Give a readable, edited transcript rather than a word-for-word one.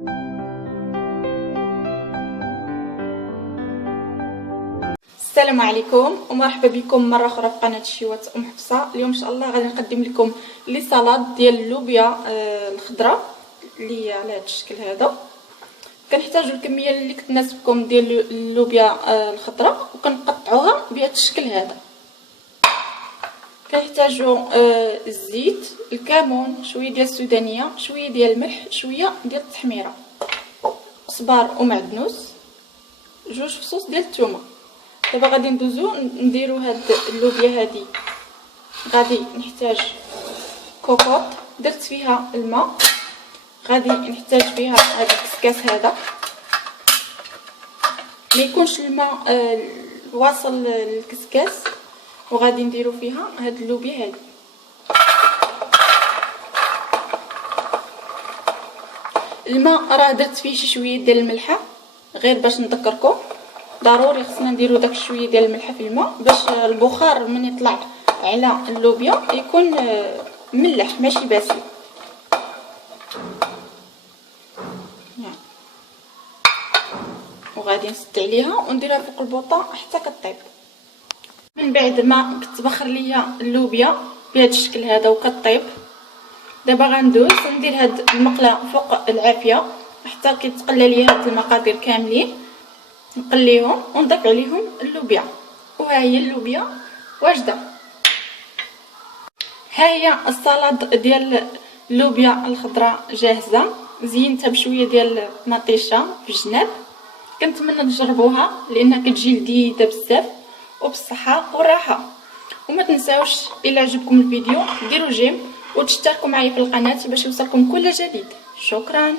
السلام عليكم ومرحبا بكم مره اخرى في قناه شيوات حفصه. اليوم ان شاء الله غادي نقدم لكم لي سلطه ديال اللوبيا الخضراء اللي على هذا الشكل هذا. كنحتاجوا الكميه اللي كتناسبكم ديال اللوبيا الخضراء وكنقطعوها بهذا الشكل هذا. كنحتاجوا الزيت، الكمون، شويه ديال السودانيه، شويه ديال الملح، شويه ديال التحميره، صبار ومعدنوس، 2 فصوص ديال الثومه. دابا غادي ندوزو نديرو هاد اللوبيا هادي. غادي نحتاج كوكوط درت فيها الماء، غادي نحتاج فيها هاد الكسكاس هذا، ما يكونش الماء واصل للكسكاس، وغادي نديرو فيها هاد اللوبيا هادي. الماء راه درت فيه شي شويه ديال الملحه، غير باش نذكركم ضروري خصنا نديرو داك شويه ديال الملح في الماء باش البخار من يطلع على اللوبيا يكون ملح ماشي باسل. وغادي نسد عليها ونديرها فوق البوطه حتى كطيب. من بعد ما كتبخر ليا اللوبيا بهذا الشكل هذا وكطيب، دابا غندوز ندير هاد المقله فوق العافيه حتى كيتقلى ليا هاد المقادير كاملين، نقليهم ونضيف عليهم اللوبيا. وها هي اللوبيا واجده. ها هي السلطه ديال اللوبيا الخضراء جاهزه، زينتها بشويه ديال مطيشه في الجناب. كنتمنى تجربوها لانها كتجي لذيذه بزاف وبالصحه والراحه. وما تنساوش الا عجبكم الفيديو ديروا جيم وتشتركوا معايا في القناه باش يوصلكم كل جديد. شكرا.